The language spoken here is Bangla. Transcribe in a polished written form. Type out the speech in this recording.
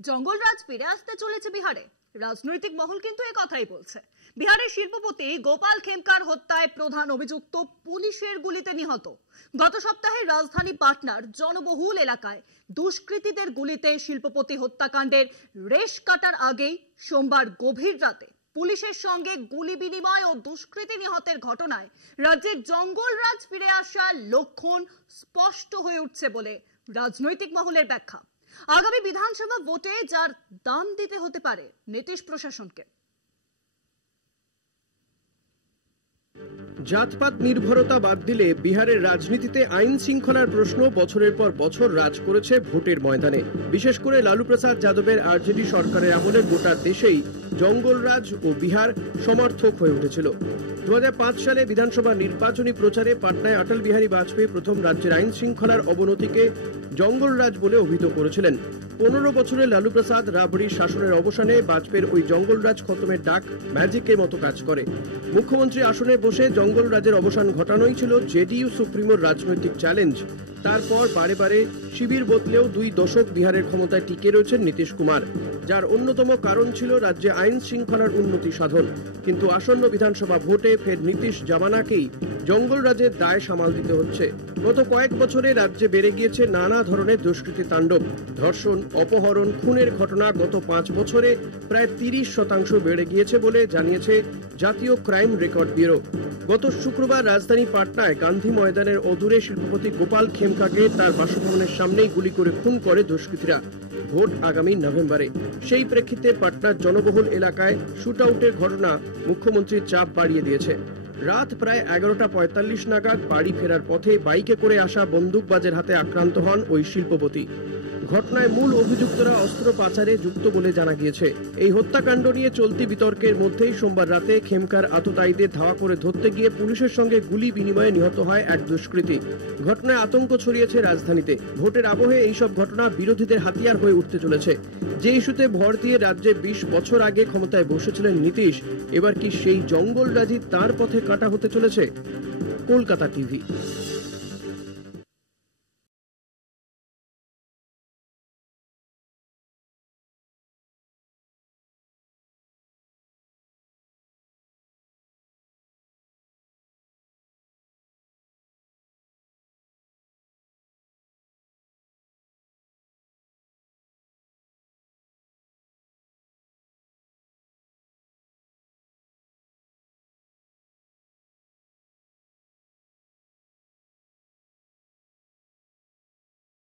জঙ্গলরাজ ফিরে আসতে চলেছে বিহারে। রাজনৈতিক মহল কিন্তু এই কথাই বলছে। বিহারের শিল্পপতি গোপাল খেমকার হত্যায় প্রধান অভিযুক্ত পুলিশের গুলিতে নিহত। গত সপ্তাহে রাজধানী পাটনার জনবহুল এলাকায় দুষ্কৃতীদের গুলিতে শিল্পপতি হত্যাকাণ্ডের রেশ কাটার আগেই সোমবার গভীর রাতে পুলিশের সঙ্গে গুলি বিনিময় ও দুষ্কৃতী নিহতের ঘটনায় রাজ্যের জঙ্গলরাজ ফিরে আসার লক্ষণ স্পষ্ট হয়ে উঠছে বলে রাজনৈতিক মহলের ব্যাখ্যা। আগামী বিধানসভা ভোটে যার দাম দিতে হতে পারে নীতিশ প্রশাসনকে। জাতপাত নির্ভরতা বাদ দিলে বিহারের রাজনীতিতে আইন শৃঙ্খলার প্রশ্ন বছরের পর বছর রাজ করেছে ভোটের ময়দানে। বিশেষ করে লালু প্রসাদ যাদবের আরজেডি সরকারের আমলে গোটা দেশেই জঙ্গলরাজ ও বিহার সমর্থক হয়ে উঠেছিল। 2005 সালে বিধানসভা নির্বাচনী প্রচারে পাটনায় অটল বিহারী বাজপেয়ী প্রথম রাজ্যের আইন শৃঙ্খলার অবনতিকে জঙ্গলরাজ বলে অভিহিত করেছিলেন। 15 বছরে লালু প্রসাদ রাবড়ির শাসনের অবসানে বাজপেয়ীর ওই জঙ্গলরাজ খতমের ডাক ম্যাজিকের মতো কাজ করে। মুখ্যমন্ত্রী আসনে বসে জঙ্গলরাজের অবসান ঘটানোই ছিল জেডিইউ সুপ্রিমোর রাজনৈতিক চ্যালেঞ্জ। তারপর বারে বারে শিবির বদলেও 2 দশক বিহারের ক্ষমতায় টিকে রয়েছেন নীতিশ কুমার, যার অন্যতম কারণ ছিল রাজ্যে আইন শৃঙ্খলার উন্নতি সাধন। কিন্তু আসন্ন বিধানসভা ভোটে ফের নীতিশ জামানাকেই জঙ্গলরাজের দায় সামাল দিতে হচ্ছে। গত কয়েক বছরে রাজ্যে বেড়ে গিয়েছে নানা ধরনের দুষ্কৃতী তাণ্ডব। ধর্ষণ, অপহরণ, খুনের ঘটনা গত 5 বছরে প্রায় 30% বেড়ে গিয়েছে বলে জানিয়েছে জাতীয় ক্রাইম রেকর্ড ব্যুরো। গত শুক্রবার রাজধানী পাটনায় গান্ধী ময়দানের অদূরে শিল্পপতি গোপাল খেমকাকে তার বাসভবনের সামনেই গুলি করে খুন করে দুষ্কৃতীরা। ভোট আগামী নভেম্বরে। সেই প্রেক্ষিতে পাটনার জনবহুল এলাকায় শুটআউটের ঘটনা মুখ্যমন্ত্রীর চাপ বাড়িয়ে দিয়েছে। রাত প্রায় 11:45 নাগাদ বাড়ি ফেরার পথে বাইকে করে আসা বন্দুকবাজের হাতে আক্রান্ত হন ওই শিল্পপতি। ঘটনায় মূল অভিযুক্তরা অস্ত্র পাচারে যুক্ত বলে জানা গিয়েছে। এই হত্যাকাণ্ড নিয়ে চলতি বিতর্কের মধ্যেই সোমবার রাতে খেমকার আততায়ীদের ধাওয়া করে ধরতে গিয়ে পুলিশের সঙ্গে গুলি বিনিময়ে নিহত হয় এক দুষ্কৃতী। ঘটনায় আতঙ্ক ছড়িয়েছে রাজধানীতে। ভোটের আবহে এইসব ঘটনা বিরোধীদের হাতিয়ার হয়ে উঠতে চলেছে। যে ইস্যুতে ভর দিয়ে রাজ্যে 20 বছর আগে ক্ষমতায় বসেছিলেন নীতিশ, এবার কি সেই জঙ্গলরাজি তার পথে কাটা হতে চলেছে? কলকাতা টিভি।